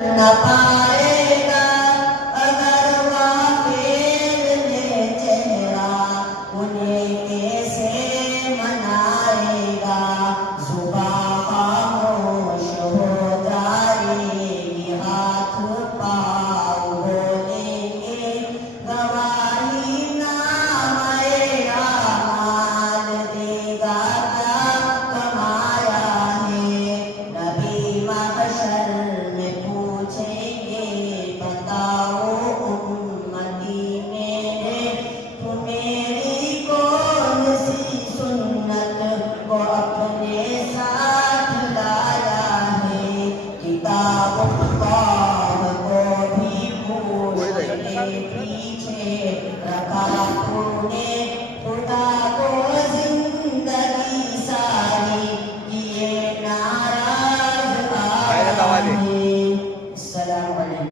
نہ پائے گا اگر واقعی نے چہرہ انہیں کیسے منائے گا زباں خاموش ہو جائے گی ہاتھ پاؤں بولیں گے گواہی نامۂ اعمال دے گا کیا کمایا ہے نبی محشر میں پوچھیں گے بتاؤ امتی میرے تو میری کون سی سنت کو اپنے ساتھ لایا ہے کتاب اللہ کو بھی پوچھ کے پیچھے رکھا تو نے خدا کو زندگی ساری کیے ناراض آیا ہے السلام علیکم